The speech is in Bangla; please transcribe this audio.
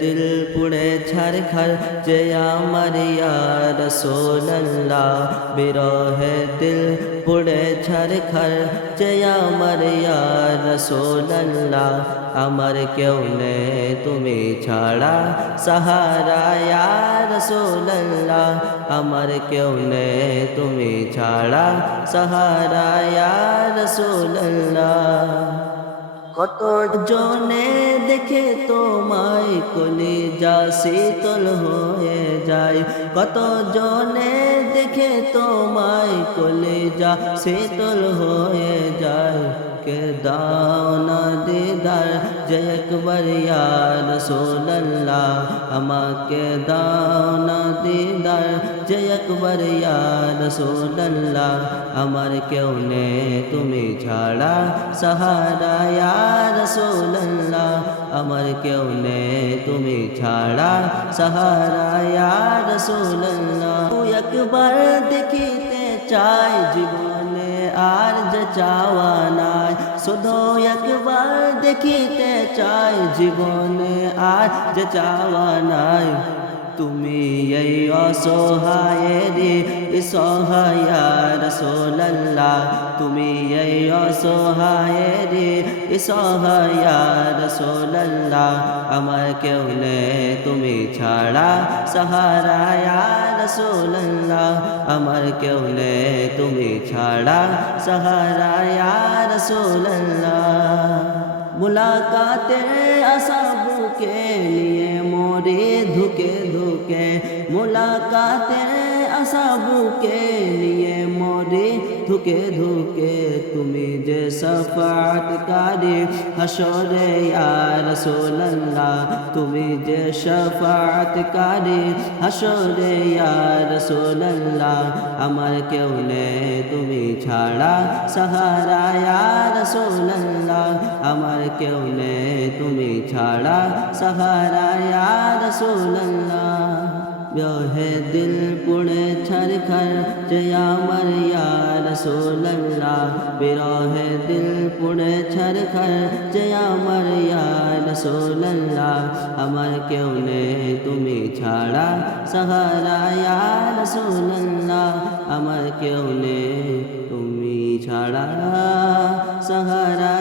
দিল পুড়ে ছারখার যে আমার ইয়ার সোল্লাহ বিরহে দিল পুড়ে ছারখার যে আমার ইয়ার সোল্লাহ আমার কেউ নে তুমি ছাড়া, সাহারা ইয়ার সোল্লাহ আমার কেউ নে তুমি ছাড়া, সাহারা ইয়ার সোল্লাহ কত জনে দেখে তোমায় কলে যা শীতল হয়ে যায়? কত জনে দেখে তোমায় কলে যা শীতল হয়ে যায়? কে দাও না দিদার একবার ইয়ার সোল্লাহ আমাকে দাও না দিদার। যে একবার ইয়ার সোল্লাহ আমার কেউ নে তুমি ছাড়া সাহারা। ইয়ার সোল্লাহ আমার কেউ নে তুমি ছাড়া সাহারা। ইয়ার সোল্লাহ একবার দেখিতে চাই, জীবনে আর যে নাই। শুধু একবার দেখিতে চাই জীবনে আর যে চাওয়া নাই। তুমি এই অসহায়েরি সহায়ার সোল্লাহ তুমি এই অসহায়েরি সহায়ার সোল্লাহ আমার কেউ নে তুমি ছাড়া সাহারায়ার সোল্লাহ আমার কেউ নে তুমি ছাড়া সাহারায়ার সোল্লাহ মুলাকাতে আসাবুকে নিয়ে মোরে ধুকে ধুকে মুলাকাতে আসাবুকে নিয়ে মোরে ধুকে ধুকে তুমি যে সফাত কারে হাসরে ইয়ার সোল্লাহ তুমি যে সফাত কারে হাসরে ইয়ার সোল্লাহ আমার কেউ নে তুমি ছাড়া সাহারা ইয়ার সোল্লাহ আমার কেউ নে তুমি ছাড়া সাহারা ইয়ার সোল্লাহ হে দিল পুড়ে ছারখার আমার ইয়ার সোল্লাহ বিরহে দিল পুড়ে ছারখার আমার ইয়ার সোল্লাহ আমার কেউ নে তুমি ছাড়া সাহারা ইয়ার সোল্লাহ আমার কেউ নে তুমি ছাড়া সাহারা